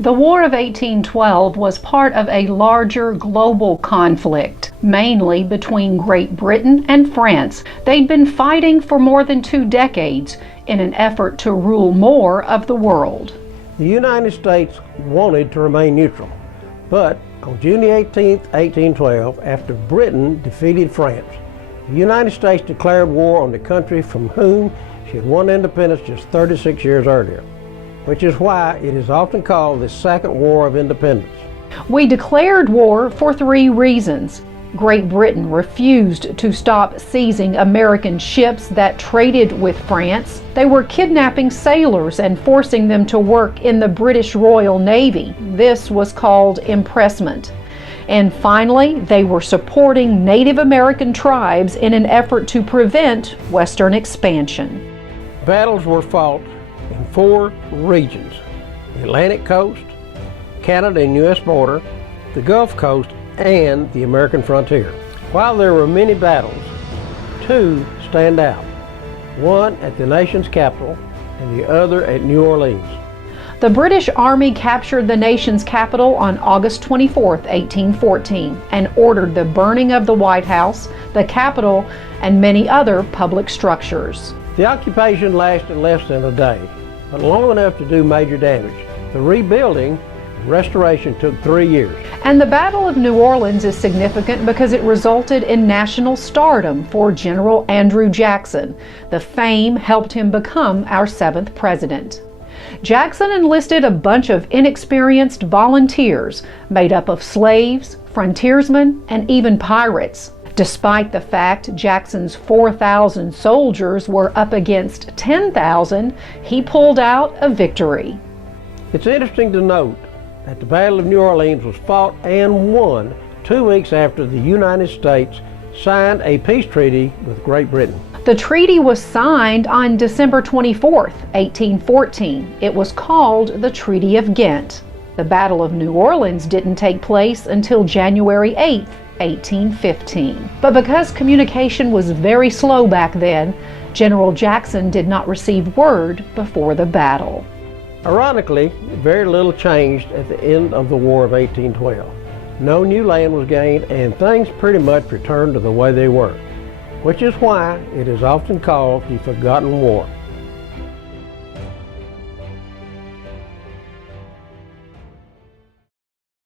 The War of 1812 was part of a larger global conflict, mainly between Great Britain and France. They'd been fighting for more than 2 decades in an effort to rule more of the world. The United States wanted to remain neutral, but on June 18, 1812, after Britain defeated France, the United States declared war on the country from whom she had won independence just 36 years earlier, which is why it is often called the Second War of Independence. We declared war for 3 reasons. Great Britain refused to stop seizing American ships that traded with France. They were kidnapping sailors and forcing them to work in the British Royal Navy. This was called impressment. And finally, they were supporting Native American tribes in an effort to prevent Western expansion. Battles were fought in 4 regions: the Atlantic coast, Canada and U.S. border, the Gulf Coast, and the American frontier. While there were many battles, 2 stand out. One at the nation's capital and the other at New Orleans. The British Army captured the nation's capital on August 24, 1814, and ordered the burning of the White House, the Capitol, and many other public structures. The occupation lasted less than a day, but long enough to do major damage. The rebuilding and restoration took 3 years. And the Battle of New Orleans is significant because it resulted in national stardom for General Andrew Jackson. The fame helped him become our 7th president. Jackson enlisted a bunch of inexperienced volunteers made up of slaves, frontiersmen, and even pirates. Despite the fact Jackson's 4,000 soldiers were up against 10,000, he pulled out a victory. It's interesting to note that the Battle of New Orleans was fought and won 2 weeks after the United States signed a peace treaty with Great Britain. The treaty was signed on December 24, 1814. It was called the Treaty of Ghent. The Battle of New Orleans didn't take place until January 8, 1815. But because communication was very slow back then, General Jackson did not receive word before the battle. Ironically, very little changed at the end of the War of 1812. No new land was gained, and things pretty much returned to the way they were, which is why it is often called the Forgotten War.